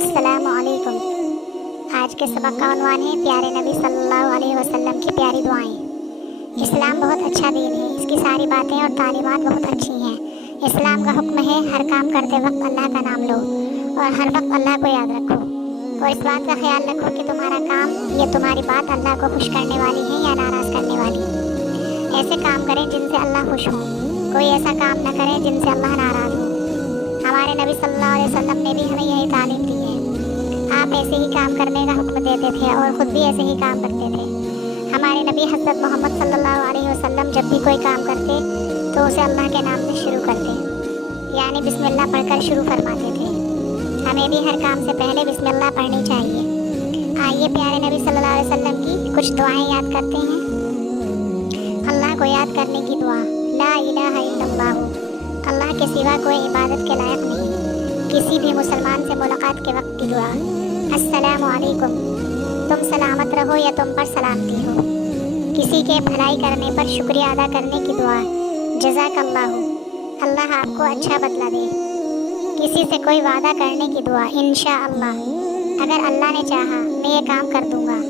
अस्सलामु अलैकुम। आज के सबक का उन्वान है प्यारे नबी सल्लल्लाहु अलैहि वसल्लम की प्यारी दुआएं। इस्लाम बहुत अच्छा दीन है, इसकी सारी बातें और तालीमात बहुत अच्छी हैं। इस्लाम का हुक्म है हर काम करते वक्त अल्लाह का नाम लो और हर वक्त अल्लाह को याद रखो और इस बात का ख्याल रखो कि तुम्हारा काम या तुम्हारी बात अल्लाह को खुश करने वाली है या नाराज़ करने वाली। ऐसे काम करें जिनसे अल्लाह खुश हो, कोई ऐसा काम न करें जिनसे अल्लाह नाराज़ हो। हमारे नबी सल्लल्लाहु अलैहि वसल्लम ने भी हमें यही तालीम दी है। आप ऐसे ही काम करने का हुक्म देते थे और ख़ुद भी ऐसे ही काम करते थे। हमारे नबी हज़रत मोहम्मद सल्लल्लाहु अलैहि वसल्लम जब भी कोई काम करते तो उसे अल्लाह के नाम से शुरू करते, यानी बिस्मिल्लाह पढ़कर शुरू फरमाते थे। हमें भी हर काम से पहले बिस्मिल्लाह पढ़नी चाहिए। आइए प्यारे नबी सल्लल्लाहु अलैहि वसल्लम की कुछ दुआएं याद करते हैं। अल्लाह को याद करने की दुआ। ला इलाहा इल्लल्लाह, अल्लाह के सिवा कोई इबादत के लायक नहीं। किसी भी मुसलमान से मुलाकात के वक्त की दुआ। अस्सलामु अलैकुम, तुम सलामत रहो या तुम पर सलामती हो। किसी के भलाई करने पर शुक्रिया अदा करने की दुआ। जज़ाकल्लाहु, अल्लाह आपको अच्छा बदला दे। किसी से कोई वादा करने की दुआ। इंशाअल्लाह, अगर अल्लाह ने चाहा मैं ये काम कर दूंगा।